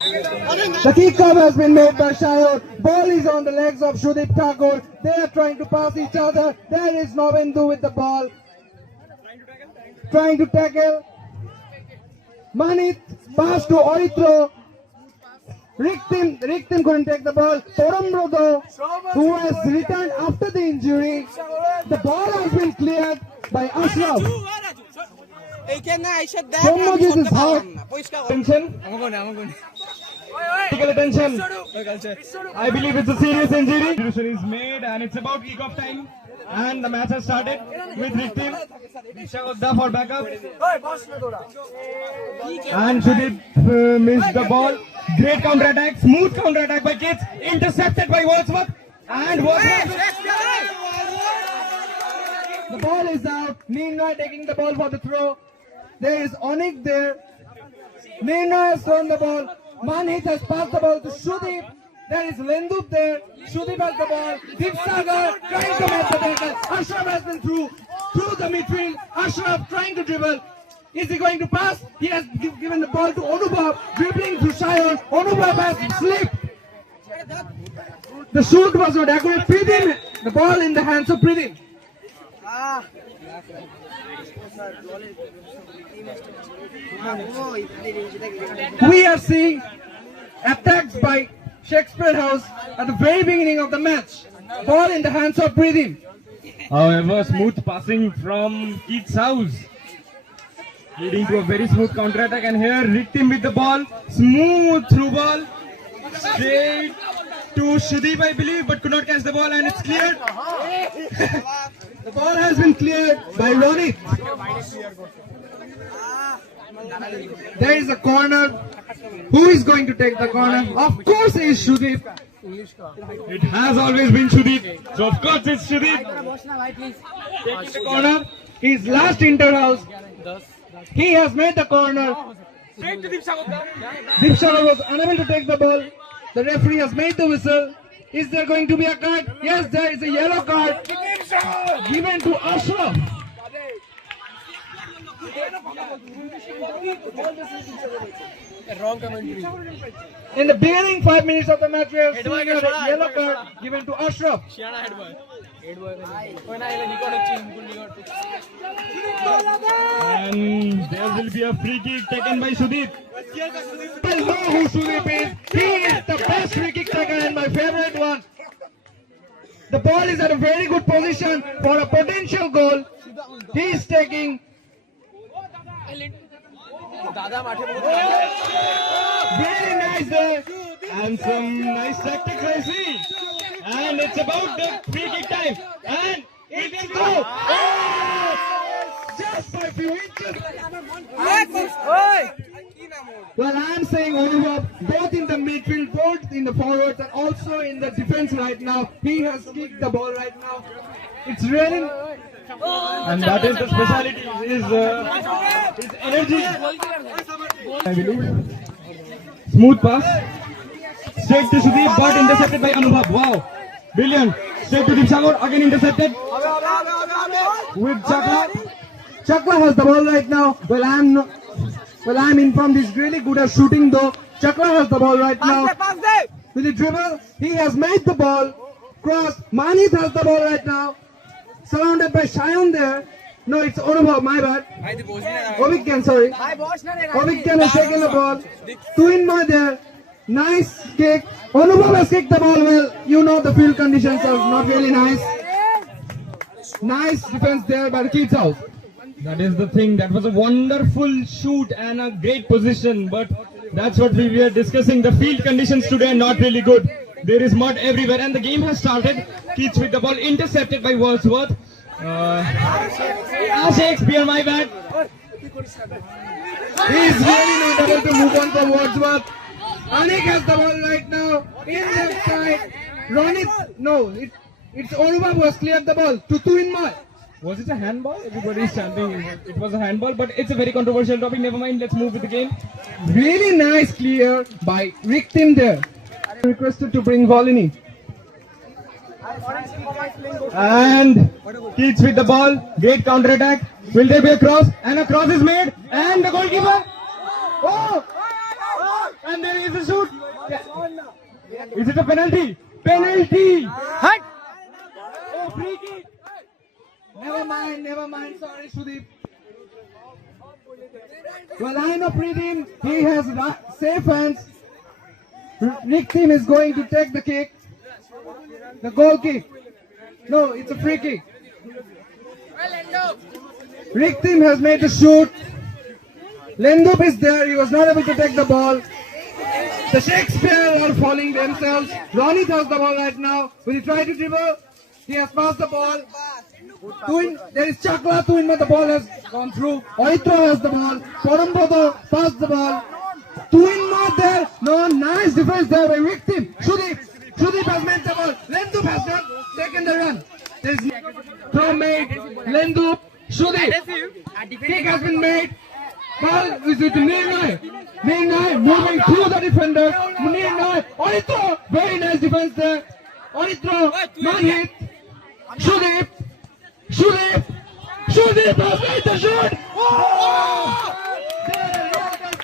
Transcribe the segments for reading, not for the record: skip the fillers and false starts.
The kick-off has been made by Shayon. Ball is on the legs of Shudip Thakur. They are trying to pass each other. There is Novendu with the ball. Trying to tackle. Manit pass to Oitro. Riktim couldn't take the ball. Porambrodo, who has returned after the injury. The ball has been cleared by Ashraf. This is hot. Attention. Critical attention. I believe it's a serious injury. Decision is made and it's about kick-off time. And the match has started with Riktim. Disha for backup. And Shudip missed the ball. Great counter-attack. Smooth counter-attack by Kids. Intercepted by Wordsworth. And Wordsworth. The ball is out. Nirnoy taking the ball for the throw. There is Onik there. Nirnoy has thrown the ball. Manhit has passed the ball to Shudip. There is Lendup there. Shudip has the ball. Dipsagar trying to make the tackle. Ashraf has been through the midfield. Ashraf trying to dribble. Is he going to pass? He has given the ball to Onubab. Dribbling through Shayon. Onubab has slipped. The shoot was not accurate. Pridhim. The ball in the hands of Pridhim. We are seeing attacks by Shakespeare House at the very beginning of the match. Ball in the hands of Pridhim. However, smooth passing from Keith's House, leading to a very smooth counter-attack. And here Riktim with the ball. Smooth through ball. Straight to Shudip, I believe, but could not catch the ball, and it's cleared. The ball has been cleared by Ronit. There is a corner. Who is going to take the corner? Of course it is Shudip. It has always been Shudip. So of course it's Shudip. Taking the corner. His last inter-house. He has made the corner. Dipshala was unable to take the ball. The referee has made the whistle. Is there going to be a card? Yes, there is a yellow card given to Ashraf. Wrong commentary. In the beginning 5 minutes of the match, we have seen a yellow card given to Ashraf. And there will be a free kick taken by Shudip. I know who Shudip is. He is the best free kick taker and my favorite one. The ball is at a very good position for a potential goal. He is taking. Very nice there. And some nice tactics I see. And it's about the free kick time. And it will go. Oh! Just by a few inches. Well, I am saying Onubab, both in the midfield, both in the forwards, and also in the defense right now. He has kicked the ball right now. It's raining. And that is the speciality, his energy. I believe. Smooth pass. Straight to Shudip, but intercepted by Anubhav. Wow. Brilliant. Straight to Dipsagar, again intercepted. With Chakla. Chakla has the ball right now. Well, I'm informed he's really good at shooting though. Chakla has the ball right now. With the dribble, he has made the ball. Cross. Manit has the ball right now. Surrounded by Shayon there. No, it's Onubhav, my bad. Obikyan, sorry. Obikyan has taken the ball. Tuinma there. Nice kick. Onubhav has kicked the ball well. You know the field conditions are not really nice. Nice defense there by the Kids House. That is the thing. That was a wonderful shoot and a great position. But that's what we were discussing. The field conditions today are not really good. There is mud everywhere and the game has started. Keats with the ball intercepted by Wordsworth. Shakespeare, my bad. He is really not able to move on from Wordsworth. Anik has the ball right now. In left side. Ronit, no, it's Onubab who has cleared the ball to Tuinma. Was it a handball? Everybody is chanting it was a handball, but it's a very controversial topic. Never mind, let's move with the game. Really nice clear by Riktim there. Requested to bring Volini. And Keats with the ball. Great counter attack. Will there be a cross? And a cross is made. And the goalkeeper. Oh! And there is a shoot. Is it a penalty? Penalty. Hut. Oh, free kick. Never mind. Sorry, Sudeep. Well, I know Preetim. He has safe hands. Rick team is going to take the kick. The goal kick. No, it's a free kick. Rick team has made the shoot. Lendup is there. He was not able to take the ball. The Shakespeare are falling themselves. Ronit has the ball right now. Will he try to dribble? He has passed the ball. There is Chakla Tuinma. The ball has gone through. Oitra has the ball. Parambodo passed the ball. Tuinma there. No, nice defense there by Rick team. Sudeep has made the ball. Lendup has not taken the run. There is throw made. Lendup. Sudeep. Kick has been made. Ball is with Nirnay. Nirnay moving through the defender. Nirnay. Oitra. Very nice defense there. Oitra. Not hit. Sudeep has made the shot. Oh! There,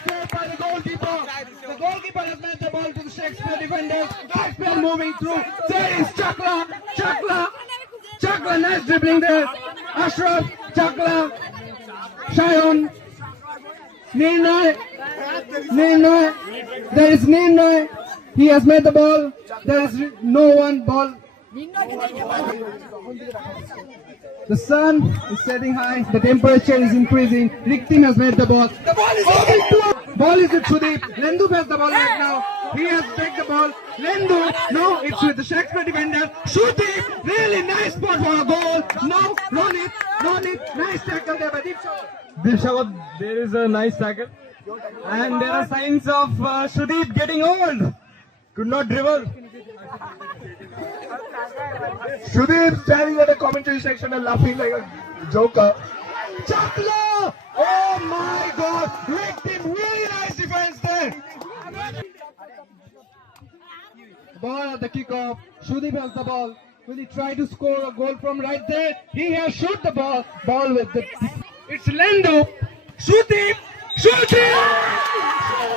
save by the goalkeeper. The goalkeeper has made the ball to the Shakespeare defenders. Shakespeare moving through. There is Chakla, nice dribbling there. Ashraf, Chakla, Shayon, Nirnay. There is Nirnay. He has made the ball. There is no one ball. The sun is setting high. The temperature is increasing. Rick team has made the ball. The ball is with Sudeep. Lendup has the ball right now. He has taken the ball. Lendup. No, it's with the Shakespeare defender. Sudeep. Really nice spot for a goal. No, Ronit. Nice tackle there by Deep Shawat, there is a nice tackle. And there are signs of Sudeep getting old. Could not dribble. Sudeep standing at the commentary section and laughing like a joker. Chakla! Oh my God! Rick team, really nice defense there. Ball at the kickoff. Sudeep has the ball. Will he try to score a goal from right there? He has shot the ball. Ball with the. It's Lendup. Sudeep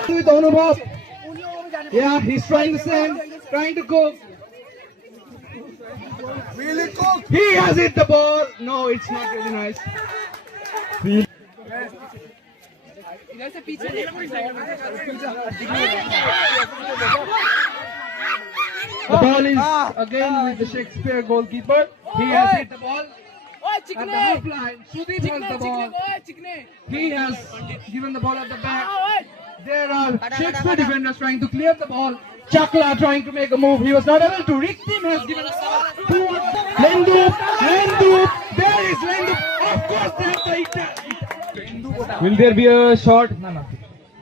with Anubhav. Yeah, he's trying the same. Trying to go. Really cool. He has hit the ball. No, it's not really nice. The ball is again with the Shakespeare goalkeeper. He has hit the ball at the half line. Sudeep has the ball. He has given the ball at the back. There are Shakespeare defenders trying to clear the ball. Chakla trying to make a move. He was not able to. Rick team has given a ball to Lendup. There is Lendup. Of course, that's the hit. Will there be a short? No.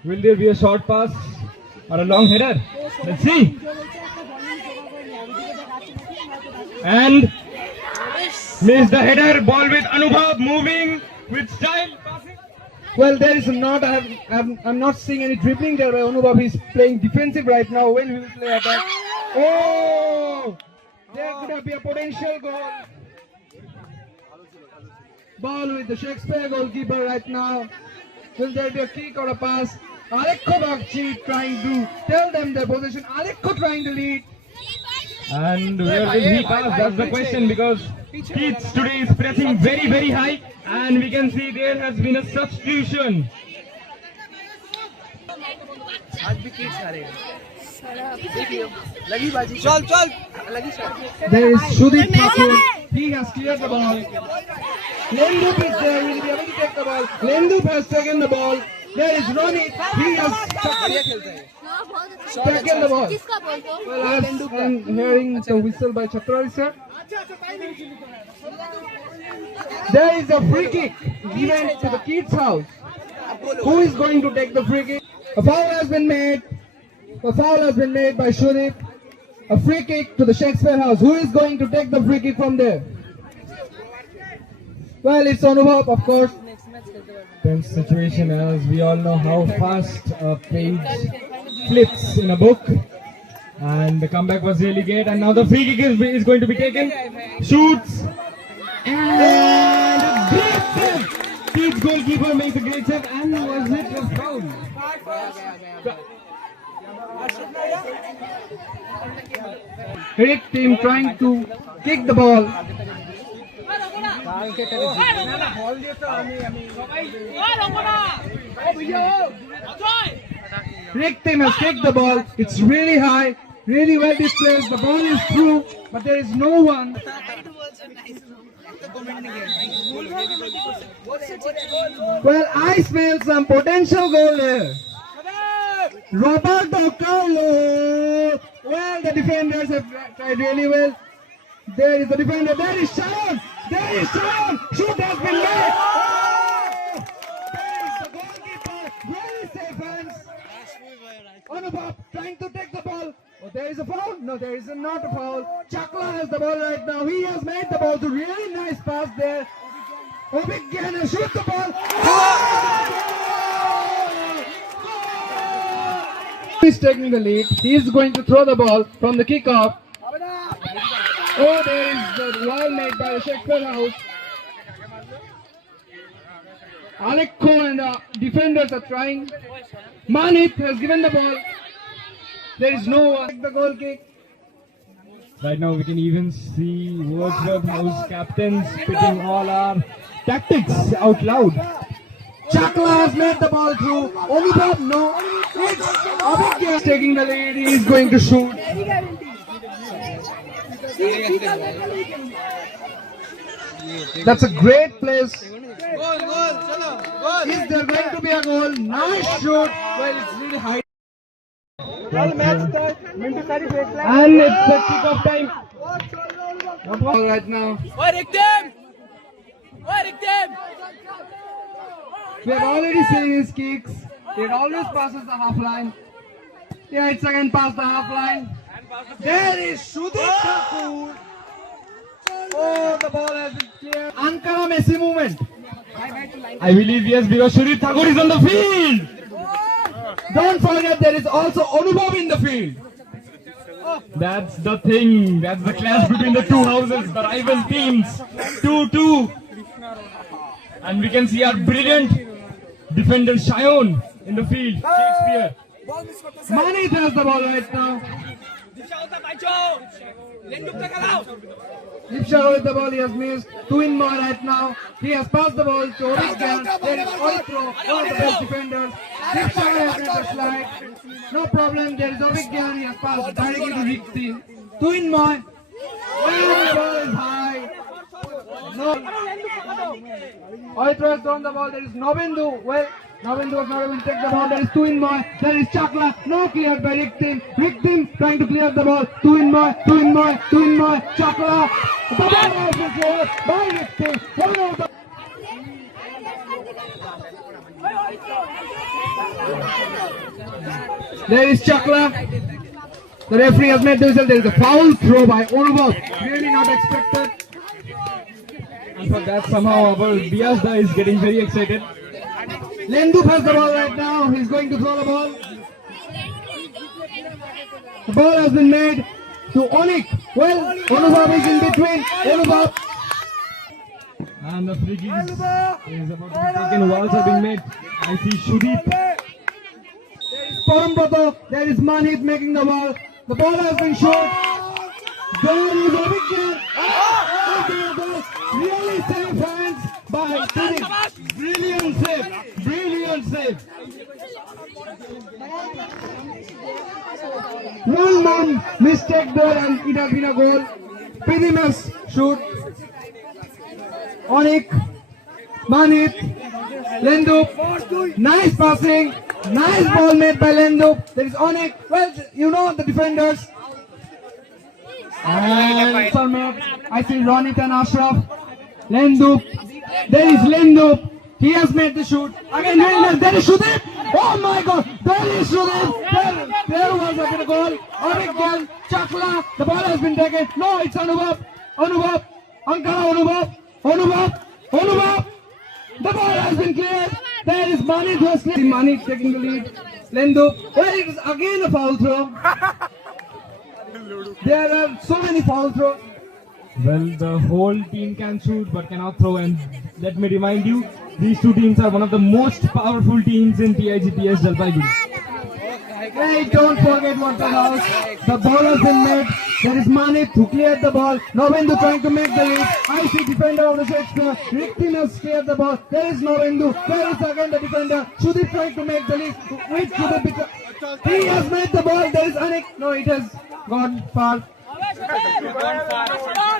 Will there be a short pass or a long header? Let's see. And missed the header. Ball with Anubhav moving with style. Well, there is not. I'm not seeing any dribbling there by Anubhav. He's playing defensive right now. When he will play attack? Oh! There could be a potential goal. Ball with the Shakespeare goalkeeper right now. Will there be a kick or a pass? Alekko Bagchi trying to tell them their position. Alekko trying to lead. And where will he pass? That's the question, because Keats today is pressing very, very high, and we can see there has been a substitution. There is Sudeep Thakur. He has cleared the ball. Lendup is there. He will be able to take the ball. Lendup has taken the ball. There is Ronit. He has taken the ball. Well, I'm hearing the whistle by Chatrari sir. There is a free kick given to the Keats house. Who is going to take the free kick? A foul has been made. A foul has been made by Sudeep. A free kick to the Shakespeare house. Who is going to take the free kick from there? Well, it's Anubhav, of course. Tense situation, as we all know how fast a page flips in a book. And the comeback was really great. And now the free kick is going to be taken. Shoots. And a great save. Keats goalkeeper makes a great save. And was it a foul? Red team trying to kick the ball. Red team has kicked the ball. It's really high, really well displaced. The ball is through, but there is no one. Well, I smell some potential goal here. Roberto Carlos. Well, the defenders have tried really well. There is the defender. There is Sharon. There is Sharon. Shoot has been made. Oh! There is the goalkeeper. Very safe hands. Anubhav trying to take the ball. Oh, there is a foul. No, there is not a foul. Chakla has the ball right now. He has made the ball to really nice pass there. Obigyan shoot the ball. He's taking the lead. He is going to throw the ball from the kickoff. Oh, there is the wall made by the Shakespeare House. Alekko and the defenders are trying. Manit has given the ball. There is no one. The goal kick. Right now we can even see Wordsworth House captains spitting all our tactics out loud. Chakla has made the ball through. Anubhav, no. It's Abhigyan taking the lead. He is going to shoot. That's a great place. Is there going to be a goal? Nice shoot. Well, it's really high. And it's the kick-off time. Ball right now. We have already seen his kicks. It always passes the half line. Yeah, it's again past the half line. There is Sudhir Thakur. Oh, the ball has been cleared. Ankara Messi movement. I believe yes, because Sudhir Thakur is on the field. Don't forget there is also Anubhav in the field. That's the thing. That's the clash between the two houses, the rival teams. 2-2. And we can see our brilliant defender Shayon in the field. Shakespeare. Manit has the ball right now. Lipsha with the ball, he has missed. Two in more right now. He has passed the ball to Obigyan. There is Oitro, one of the best defenders. Lipsha has made the slide. No problem, there is Obigyan. He has passed directly to Rikti. Two in more. Well, the ball is high. No. Oitro has thrown the ball. There is Nobendu. Well, Nobendu was not able to take the ball. There is two in more. There is Chakla. No cleared by Riktim. Riktim trying to clear the ball. Two in more. Two in more. Two in more. Chakla. The ball has been cleared by Riktim. One of the. There is Chakla. The referee has made the whistle. There is a foul throw by Anubhav. Really not expected. And for that, somehow our Biasda is getting very excited. Lendup has the ball right now. He's going to throw the ball. The ball has been made to Onik. Well, Anubhav is in between. Anubhav. And the free kick is about to be taken. Walls are being made. I see Shudeep. Parambato. There is Manit making the ball. The ball has been shot. There is Obigyan. Really safe hands by Sudhir. Brilliant save. Brilliant save. One man mistake there and it has been a goal. Pidimas shoot. Onik. Manit. Lendup. Nice passing. Nice ball made by Lendup. There is Onik. Well, you know the defenders. And Sarmat. I see Ronit and Ashraf. Lendup. There is Lendup. He has made the shoot. Again, there is Shudeep. Oh my God. There is Shudeep. There was a bit of goal. Obigyan. Chakla. The ball has been taken. No, it's Anubhav. Anubhav. Ankara Anubhav. Anubhav. Anubhav. The ball has been cleared. There is Manit who has cleared. Manit taking the lead. Lendup. Well, it is again a foul throw. There are so many foul throws. Well, the whole team can shoot but cannot throw, and let me remind you, these two teams are one of the most powerful teams in PIGPS Jalpaiguri. Hey, don't forget what the house. The ball has been made. There is Manit who cleared the ball. Novendu trying to make the lead. I see defender of the Shakespeare. Rick has cleared the ball. There is Novendu. There is again the defender. Sudeep trying to make the lead. Which Sudeep? He has made the ball. There is Anik. No, it has gone far.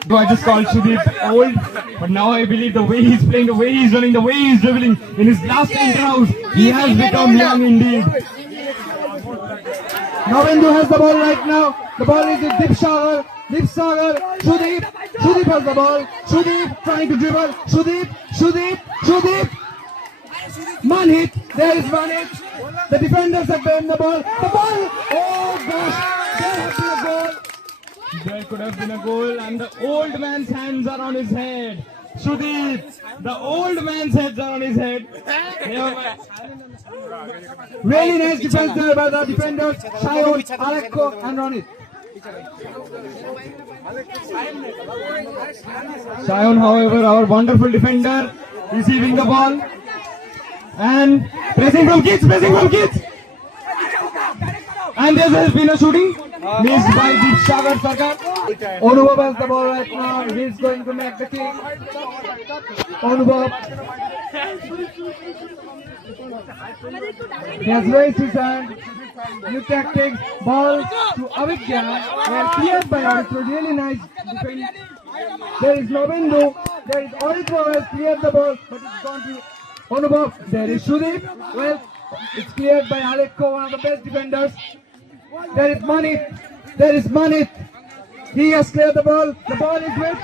I just called Sudeep old, but now I believe the way he's playing, the way he's running, the way he's dribbling in his last interhouse, he has become young indeed. Novendu has the ball right now. The ball is with Deep Sagar. Deep Sagar. Sudeep. Sudeep has the ball. Sudeep trying to dribble. Sudeep. Manhit. There is Manhit. The defenders have banned the ball. The ball. Oh gosh. There has been a goal. There could have been a goal, and the old man's hands are on his head. Sudeep, the old man's heads are on his head. Really nice defense there by the defenders, Shayon, Alekko and Ronit. Shayon, however, our wonderful defender, receiving the ball and pressing from kids. And there has been a shooting missed by Deep Sagar Sarkar. Anubhav has the ball right now. He's going to make the kick. Anubhav. He has raised his hand. New tactics. Ball to Avigya. And cleared by Aditya. Really nice defense. There is Novendu. There is Aditya who has cleared the ball, but it's gone to Anubhav. There is Sudeep. Well, it's cleared by Alekko, one of the best defenders. There is Manit. He has cleared the ball. The ball is with.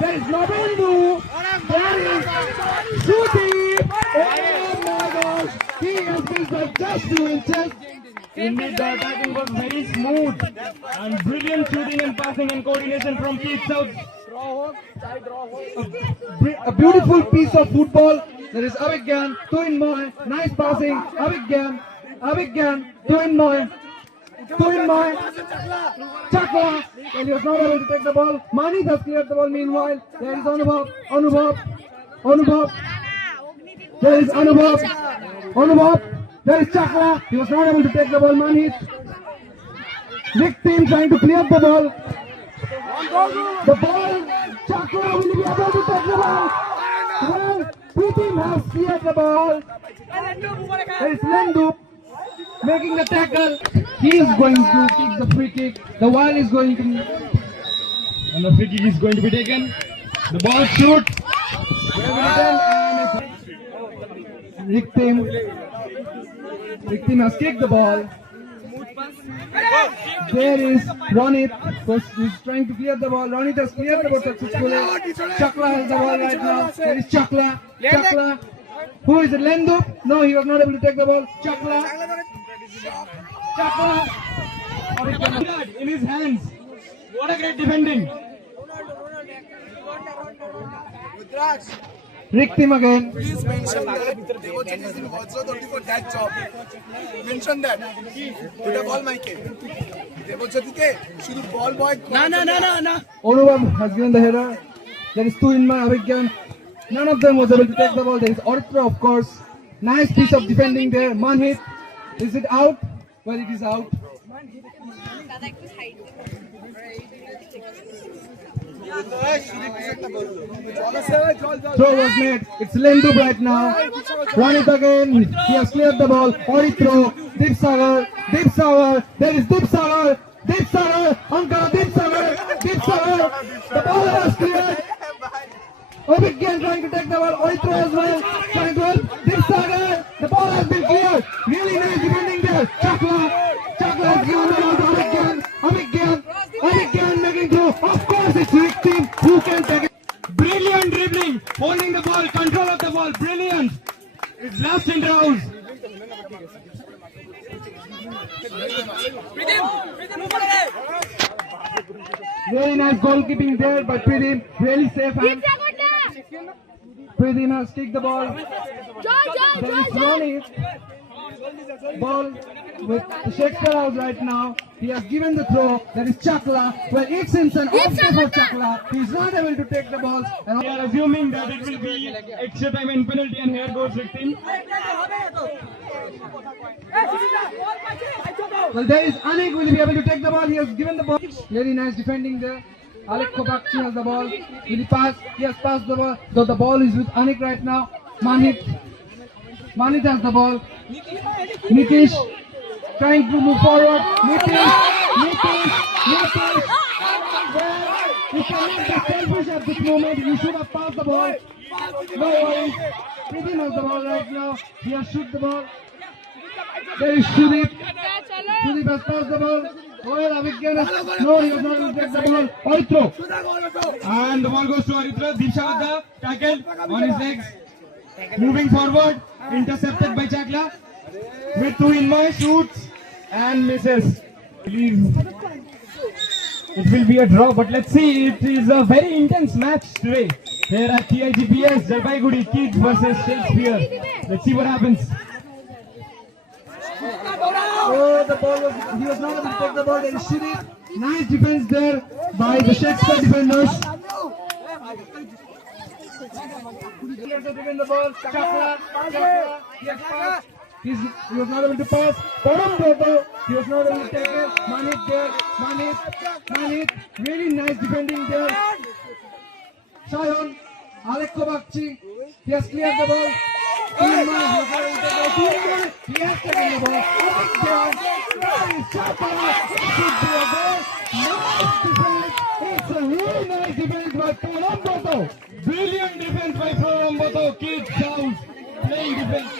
There is Novendu. There is Sudeep. Oh my gosh. He has missed by just 2 inches. Indeed, the attacking was very smooth and brilliant shooting and passing and coordination from Keith South. A beautiful piece of football. There is Avigyan, Tuinmoy, nice passing. Avigyan, Tuinmoy, Chakla. And he was not able to take the ball. Manit has cleared the ball meanwhile. There is Anubhav. There is Anubhav. There is Chakla. He was not able to take the ball. Manit. Rick team trying to clear the ball. The ball. Chakla will be able to take the ball. Well, P-team has cleared the ball. There is Lendu making the tackle. He is going to kick the free kick. The wall is going to... And the free kick is going to be taken. The ball shoots. Rick team has kicked the ball. There is Ronit who is trying to clear the ball. Ronit has cleared the ball successfully. Chakla has the ball right now. There is Chakla. Who is it? Lendu? No, he was not able to take the ball. Chakla. In his hands. What a great defending. Rick team again. Please mention that Devachan is also the only for that job. Mention that. To the ball, Mike. Devachan should the ball boy. No. Anubhav has given the header. There is Tuinmoy, Avigyan. None of them was able to take the ball. There is Oritra, of course. Nice piece of defending there. Manhit. Is it out? Well, it is out. Throw was made. It's Lendu right now. Ronit again. He has cleared the ball. Ori throw. Deep Sagar. There is Deep Sagar. Ankara Deep Sagar. The ball has cleared. Avigyan trying to take the ball. Ori throw as well. Trying to help. Deep Sagar. The ball has been cleared. Really nice defending there. Chakla has given the ball to Avigyan making through. Of course, it's Rick team who can take it. Brilliant dribbling. Holding the ball. Control of the ball. Brilliant. It's last in the house. Very nice goalkeeping there by Pradeep. Really safe hand. Pradeep has kicked the ball. There is Ronit. Ball with the Shakespeare House right now. He has given the throw. There is Chakla. Well, it's Simpson off for Chakla. He is not able to take the ball. And We are assuming that it will be extra time and penalty, and here goes Rick team. Well, there is Anik. Will he be able to take the ball? He has given the ball. Very nice defending there. Alek Kobakchi has the ball. Will he pass? He has passed the ball. So the ball is with Anik right now. Manit has the ball. Nitish trying to move forward. Nitish. You cannot be selfish at this moment. You should have passed the ball. No worries. Pritim has the ball right now. He has shoot the ball. There is Sudeep. Sudeep has passed the ball. Oh, Avigyan has... No, he was not able to get the ball. Arithro. And the ball goes to Arithro. Deepshavada tackled on his legs. Moving forward. Intercepted by Chakla. With two in my shoots and misses. I believe it will be a draw, but let's see. It is a very intense match today. Here at TIGPS, Jalpaiguri Kids versus Shakespeare. Let's see what happens. Oh, the ball was... He was not able to take the ball. There is Sudeep. Nice defense there by the Shakespeare defenders. He has to defend the ball. Chakla. He has passed. He was not able to pass. Padam Boto. He was not able to take it. Manit there. Manit. Really nice defending there. Shayon. Alek Kobakchi. He has cleared the ball. He has taken the ball. It's a really nice defense by Padam Boto. Brilliant defense by Promboto. Kids house. Playing defense.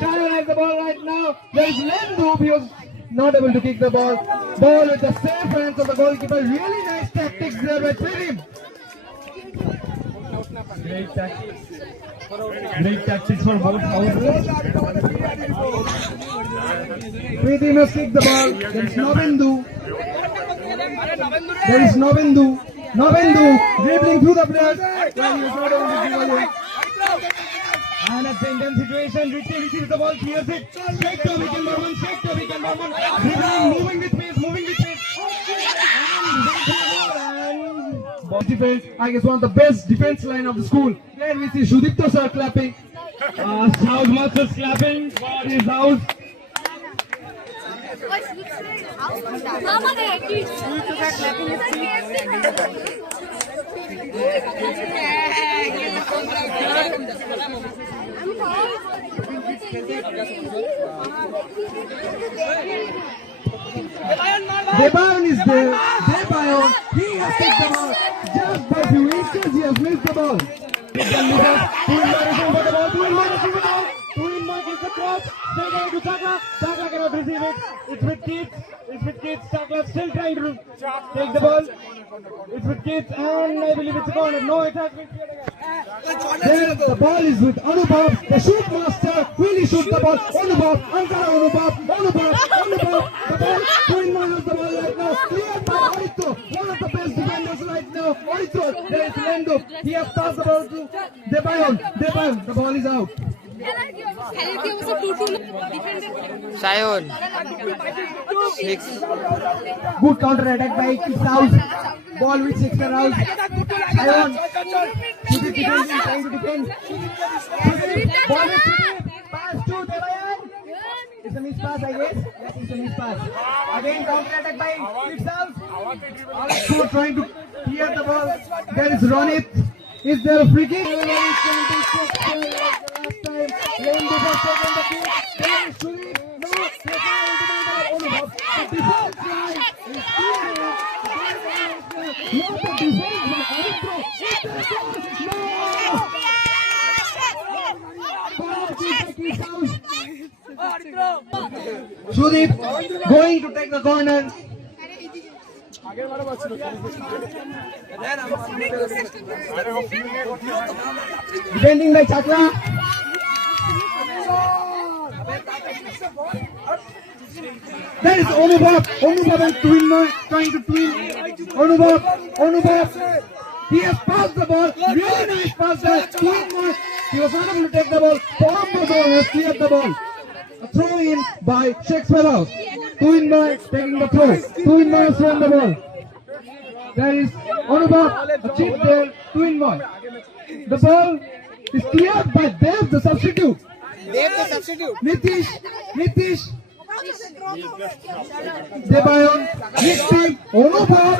Shayon has the ball right now. There is Lendu. He was not able to kick the ball. Ball with the safe hands of the goalkeeper. Really nice tactics there by Pritim. Great tactics for both houses. Pritim has kicked the ball. There is Novendu. Novendu dribbling through the players. Well, he was not able to give away. And at the intense situation, Richie receives the ball, clears it. Straight to Vikan Barman. Dribbling, moving with pace. And defense, I guess one of the best defense line of the school. There we see Sudipto sir clapping. House masters clapping for his house. Debayon is there. Debayon, he has taken the ball. Just by a few inches, he has missed the ball. Two in mark is the cross. Straight away to Chakla. Chakla cannot receive it. It's with Kids. Chakla still trying to take the ball. It's with Kids, and I believe it's a corner. No, it has been cleared again. There, the ball is with Anubhav, the shoot master. Will he shoot the ball? Anubhav. The ball. Twin minus the ball right now. Cleared by Arithro. One of the best defenders right now. Arithro. There is Lendu. He has passed the ball to Debayon. The ball is out. Shayon. Good counter attack by Kids House. Ball with Shakespeare House. Shayon. Sudeep defending, trying to defend. Ball with Sudeep. Pass to Debayon. It's a miss pass, I guess. Yes, it's a miss pass. Again, counter attack by Kids House. Alexo trying to clear the ball. There is Ronit. Is there a free kick? Last time. Lendu has taken the kick. There is Sudeep. No, they are able to the defense line is clear. Not the defense by Arithro. No! Sudeep going to take the corner. Defending by Chakla. That is Anubhav. Anubhav and trying to twin. Anubhav. He has passed the ball. Really nice pass there. He was not able to take the ball. Padam has cleared the ball. A throw in by Shakespeare House. Twinboy taking the throw. Twinboy has thrown the ball. There is Anubhav. A chip there. Twinboy. The ball is cleared by Dev, the substitute. Nitish. Debayon, victim, Onubhav,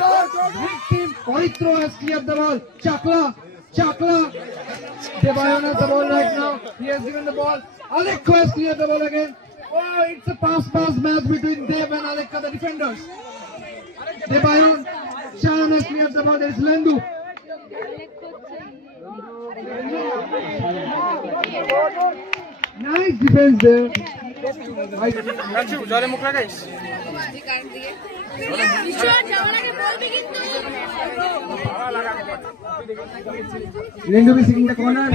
victim, Oitro has cleared the ball. Chakla, Debayon has the ball right now. He has given the ball. Alekko has cleared the ball again. Oh, it's a pass match between Dev and Alekka, the defenders. Debayon, Shayan has cleared the ball. There is Lendu. Nice defense there. Lendu is in the corner.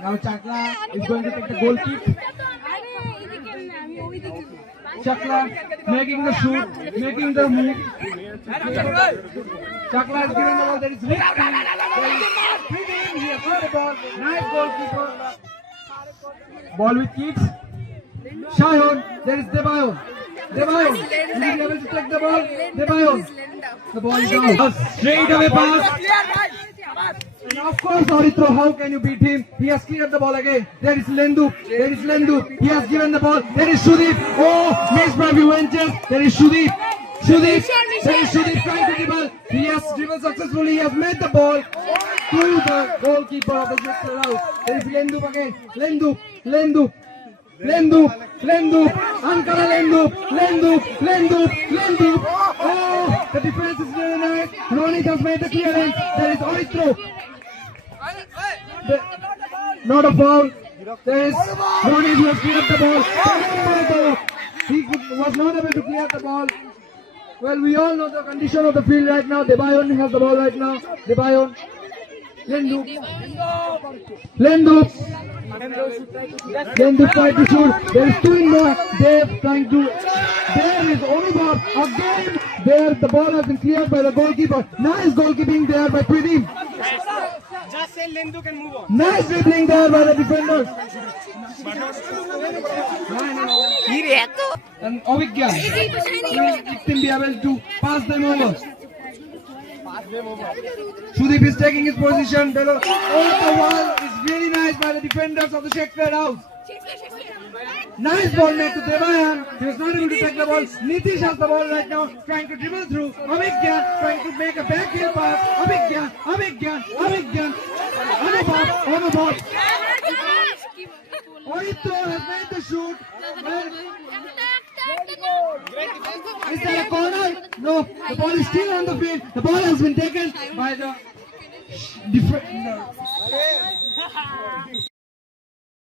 Now Chakla is going to take the goal kick. Chakla making the shoot, making the move. Chakla is giving the ball. There is Rick. He has got the ball. Nice goalkeeper. Ball with kicks. Shayan. There is Debayon. Will he be able to take the ball? Debayon. The ball is out. Straight away pass. And of course, Oritro, how can you beat him? He has cleared the ball again. There is Lendu. He has given the ball. There is Sudeep. Oh, missed by Juventus. There is Sudeep. There is Sudeep trying to dribble. He has dribbled successfully. He has made the ball to the goalkeeper of the sector out. There is Lendu again. Lendu. Ankara Lendu. Oh, the defense is very nice. Ronit has made the clearance. There is Oritro. Not a foul. There is Ronit who has cleared up the ball. He was not able to clear the ball. Well, we all know the condition of the field right now. Debayon has the ball right now. Debayon. Lendu trying to shoot. There is two in there. Dev trying to. There is Onubhav again. There the ball has been cleared by the goalkeeper. Nice goalkeeping there by Pradeep. Just say Lendu can move on. Nice dribbling there by the defenders. And Avigya. It can be able to pass them over. Sudeep is taking his position below. Oh, the wall is really nice by the defenders of the Shakespeare House. Nice ball made to Debayan. He was not able to take the ball. Nitish has the ball right now, trying to dribble through. Avigya trying to make a backheel pass. Avigya. Onubhav. Oritro has made the shoot. Is there a corner? No. The ball is still on the field. The ball has been taken by the defender.